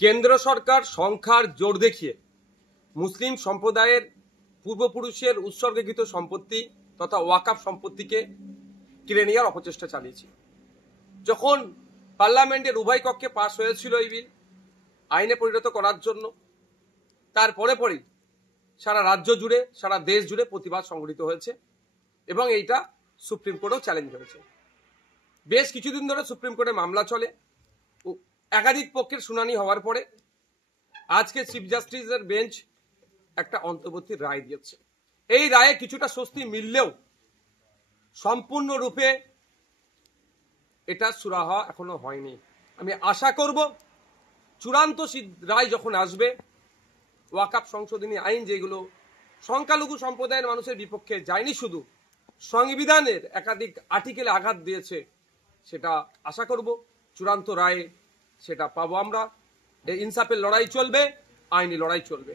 কেন্দ্র সরকার সংখ্যার জোর দেখিয়ে মুসলিম সম্প্রদায়ের পূর্বপুরুষের উৎসর্গীকৃত সম্পত্তি তথা ওয়াকফ সম্পত্তিকে কেড়ে নেওয়ার অপচেষ্টা চালিয়েছে। যখন পার্লামেন্টের উভয় কক্ষে পাশ হয়েছিল এই বিল আইনে পরিণত করার জন্য, তারপরে পরেই সারা রাজ্য জুড়ে সারা দেশ জুড়ে প্রতিবাদ সংঘটিত হয়েছে এবং এইটা সুপ্রিম কোর্টেও চ্যালেঞ্জ হয়েছে। বেশ কিছুদিন ধরে সুপ্রিম কোর্টে মামলা চলে, একাধিক পক্ষের শুনানি হওয়ার পরে আজকে চিফ জাস্টিসের বেঞ্চ একটা অন্তর্বর্তী রায় দিয়েছে। এই রায়ে কিছুটা স্বস্তি মিললেও সম্পূর্ণরূপে এটা সুরাহা এখনো হয়নি। আমি আশা করব চূড়ান্ত রায় যখন আসবে, ওয়াকফ সংশোধনী আইন যেগুলো সংখ্যালঘু সম্প্রদায়ের মানুষের বিপক্ষে যায়নি, শুধু সংবিধানের একাধিক আর্টিকেলে আঘাত দিয়েছে, সেটা আশা করব চূড়ান্ত রায়ে সেটা পাবো আমরা। এই ইনসাফের লড়াই চলবে, আইনি লড়াই চলবে।